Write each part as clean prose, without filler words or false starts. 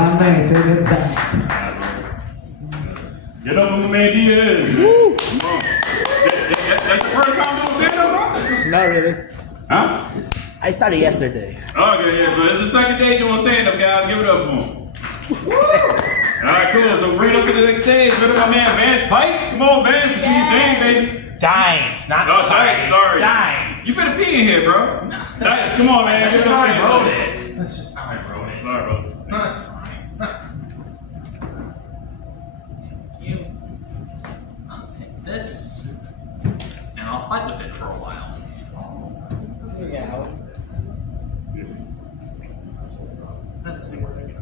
I may take it back. Get up on my man Diaz. Woo! Come on. That's your first time doing stand up, bro? Not really. Huh? I started yesterday. Okay, yeah, so it's the second day doing stand up, guys. Give it up for him. Woo! Alright, cool. So bring it up to the next stage. Bring up my man Vance Pike. Come on, Vance. Do your thing, baby. Dykes, not Dykes, sorry. Dykes. You better pee in here, bro. Dykes, come on, man. That's just how I wrote it. That's just how I wrote it. Sorry, bro. No, that's fine. You. I'll take this, and I'll fight with it for a while. Yeah. How's this thing working?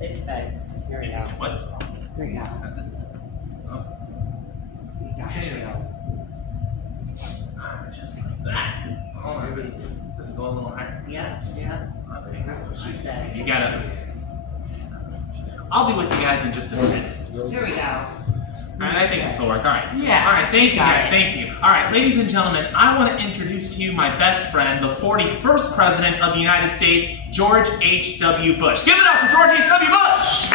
It fits. Here we go. What? Here we go. That's it. Oh. Just like that. Oh, maybe. Does it go a little higher? Yeah, yeah. Okay. That's what she said. You gotta. I'll be with you guys in just a minute. Here we go. Alright, I think this will work. Alright. Yeah. Alright, thank you Got guys, it. thank you. Alright, ladies and gentlemen, I want to introduce to you my best friend, the 41st President of the United States, George H.W. Bush. Give it up for George H.W. Bush!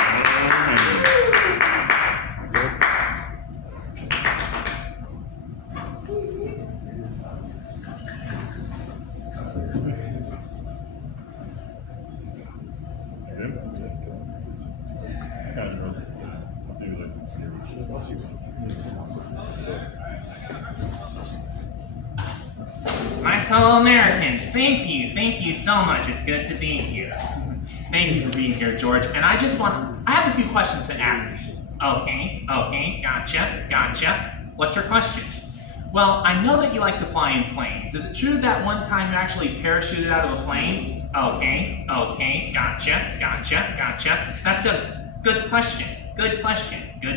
My fellow Americans, thank you so much. It's good to be here. Thank you for being here, George. And I have a few questions to ask you. Okay, gotcha. What's your question? Well, I know that you like to fly in planes. Is it true that one time you actually parachuted out of a plane? Okay, gotcha. That's a good question. Good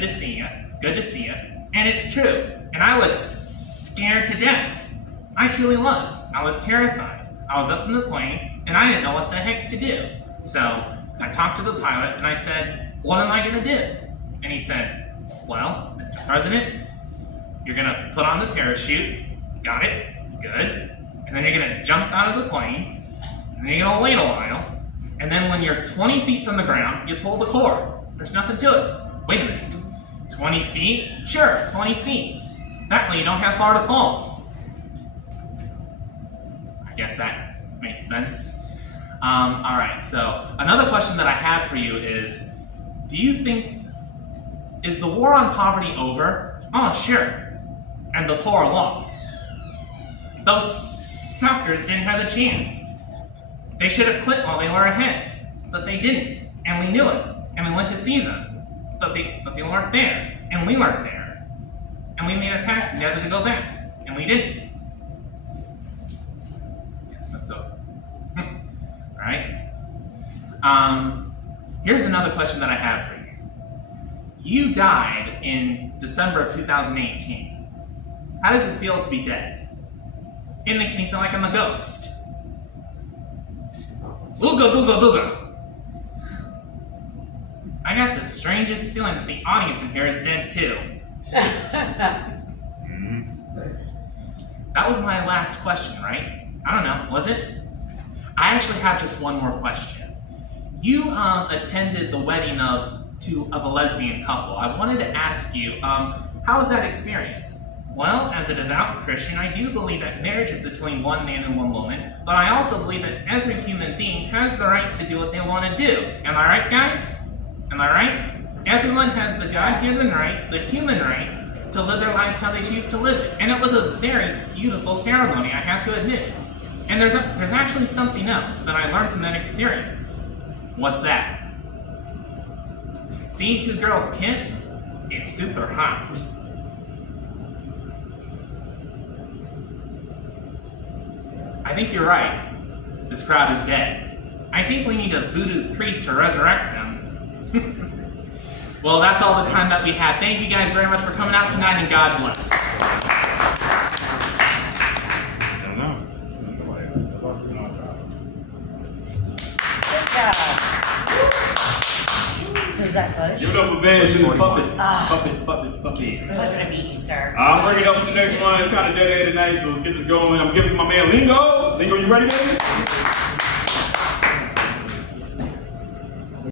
to see you. And it's true. And I was scared to death. I truly was. I was terrified. I was up in the plane, and I didn't know what the heck to do. So I talked to the pilot, and I said, what am I going to do? And he said, well, Mr. President, you're going to put on the parachute. Got it? Good. And then you're going to jump out of the plane, and then you're going to wait a while, and then when you're 20 feet from the ground, you pull the cord. There's nothing to it. Wait a minute. 20 feet? Sure, 20 feet. That way you don't have far to fall. I guess that makes sense. Alright, so another question that I have for you is, do you think, is the war on poverty over? Oh, sure. And the poor lost. Those suckers didn't have the chance. They should have quit while they were ahead, but they didn't, and we knew it, and we went to see them. But they weren't there, and we weren't there. And we made a pact together to go back, and we didn't. Yes, that's over. Alright? Here's another question that I have for you. You died in December of 2018. How does it feel to be dead? It makes me feel like I'm a ghost. Ooga booga booga. I got the strangest feeling that the audience in here is dead too. That was my last question, right? I don't know, was it? I actually have just one more question. You attended the wedding of a lesbian couple. I wanted to ask you, how was that experience? Well, as a devout Christian, I do believe that marriage is between one man and one woman, but I also believe that every human being has the right to do what they want to do. Am I right, guys? Am I right? Everyone has the God-given right, the human right, to live their lives how they choose to live it. And it was a very beautiful ceremony, I have to admit. And there's actually something else that I learned from that experience. What's that? Seeing two girls kiss, it's super hot. I think you're right. This crowd is dead. I think we need a voodoo priest to resurrect them. Well, that's all the time that we have. Thank you guys very much for coming out tonight, and God bless. So is that Bush? Give it up for Vance and his puppets. Puppets. Pleasure to meet you, sir. I'm bringing up the next one. It's kind of dead air tonight, so let's get this going. I'm giving my man Lingo. Lingo, you ready, baby?